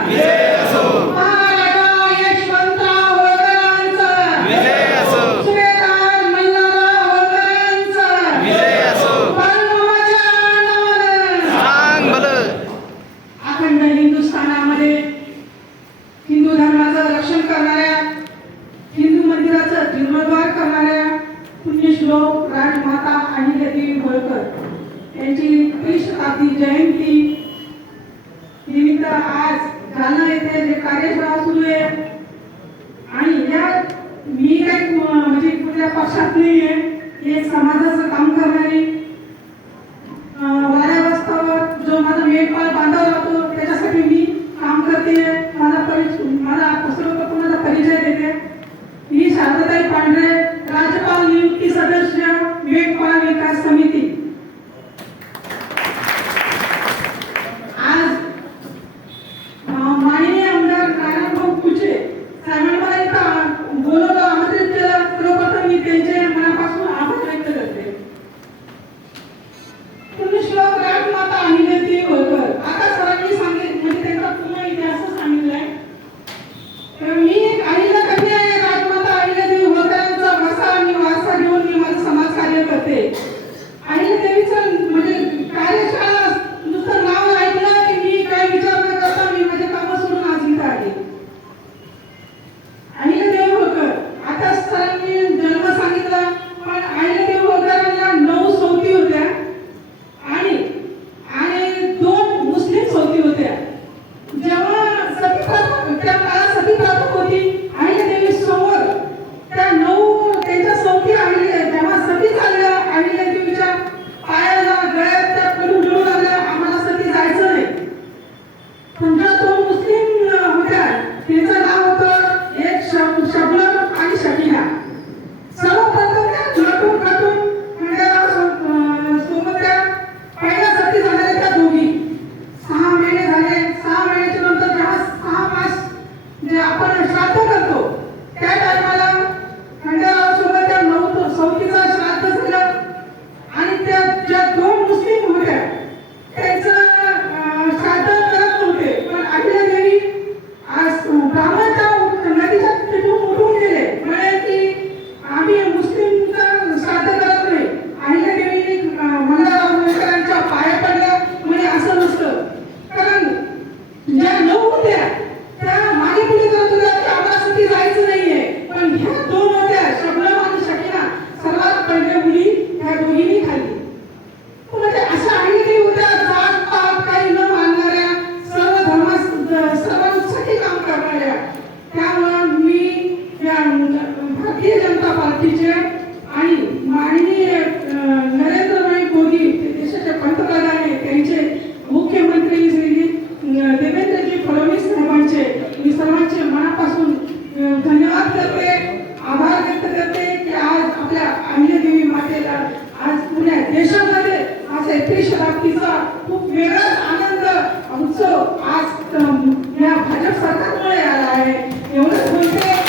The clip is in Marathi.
विजय असो, महाराजा यशवंतराव होळकरांचा विजय असो, सुभेदार मल्हारराव होळकरांचा विजय असो, बाळूमामाच्या नावानं सांग भलं. अखंड हिंदुस्थानामध्ये हिंदू धर्माचं रक्षण करणाऱ्या, हिंदू मंदिराचं जीर्णोद्धार करणाऱ्या पुण्यश्लोक राजमाता अहिल्यादेवी होळकर यांची त्रिशताब्दी जयंती निमित्त आज जालना येथे जे कार्यशाळा सुरू आहे आणि या मी काही म्हणजे कुठल्या पक्षात नाही आहे, हे समाजाचं काम करणारी वाड्या रस्त्यावर जो माझा मेघपाल बांधावा लागतो त्याच्यासाठी मी काम करते. माझा सर्वप्रथम परिचय देते. मी शारदाताई पांढरे, राज्यपाल नियुक्ती सदस्य, मेघपाल विकास समिती. आज माननीय आमदार नारायणभाऊ कुचे साहेबांनी मला इथं बोलवलं, आमंत्रित केलं. सर्वप्रथम मी त्यांचे मनापासून आभार व्यक्त करते. पुण्यश्लोक राजमाता अहिल्यादेवी होळकर, आता सरांनी सांगितलं म्हणजे त्यांचा पूर्ण इतिहास सांगितलाय. मी एक अहिल्या कन्या आहे. राजमाता अहिल्यादेवी होळकरांचा वसा आणि वारसा घेऊन मी माझं समाजकार्य करते. अहिल्यादेवीचं म्हणजे कार्यशाळा नुसतं नाव ऐकलं की मी काय विचार न करता मी माझे कामं सोडून आज इथं आले. अहिल्यादेवी होळकर, आता सरांनी जन्म सांगितला, पण अहिल्यादेवी होळकरांना 9 सौती होत्या आणि 2 मुस्लिम सौती होत्या. जेव्हा त्या काळात सती प्रथा होती, अहिल्यादेवी समोर त्या 9 त्यांच्या सौती जेव्हा सती झाल्या, अहिल्यादेवीच्या पायाला गळ्यात त्या पडून रडू लागल्या, आम्हाला सती जायचं नाही. पण ज्या 2 मुस्लिम होत्या त्यांचं नाव होतं एक शबनम आणि शकीना. सर्वप्रथम त्या नटून खंडेराव सोबत त्या पहिल्या सती झाल्या त्या दोघी. 6 महिने झाले. 6 महिन्याच्या नंतर जेव्हा 6 मास जे आपण श्राद्ध करतो त्या टायमाला खंडेराव सोबत त्या 9 सौतीचं श्राद्ध झालं आणि त्या ज्या 2 मुस्लिम होत्या त्यांचं श्राद्ध करत नव्हते. पण अहिल्यादेवी आज ब्राह्मणच्या नदीच्या तिथून उठून गेले, म्हणे की आम्ही मुस्लिमचं श्राद्ध करत नाही. अहिल्यादेवी मल्हारराव होळकरांच्या पाया पडल्या, म्हणे असं नसतं. कारण ज्या 9 होत्या त्या मागे पुढे करत होत्या की आम्हाला सती जायचं नाहीये, पण ह्या 2 होत्या शबनम आणि शकीना सर्वात पहिल्या मुली ह्या दोघींनी खाल्ली. म्हणजे अशा अहिल्यादेवी होत्या जात पात काही न मानणाऱ्या, सर्वांसाठी काम करणाऱ्या. त्यामुळे मी भारतीय जनता पार्टीचे आणि माननीय नरेंद्रभाई मोदी देशाचे पंतप्रधान आहे, त्यांचे मुख्यमंत्री श्री देवेंद्रजी फडणवीस साहेबांचे मी सर्वांचे मनापासून धन्यवाद करते, आभार व्यक्त करते की आज आपल्या अहिल्यादेवी मातेला आज पुण्या देशामध्ये आज 31 शताब्दीचा खूप वेगळाच आनंद उत्सव आज या भाजप सरकारमुळे आला आहे. एवढंच बोलते.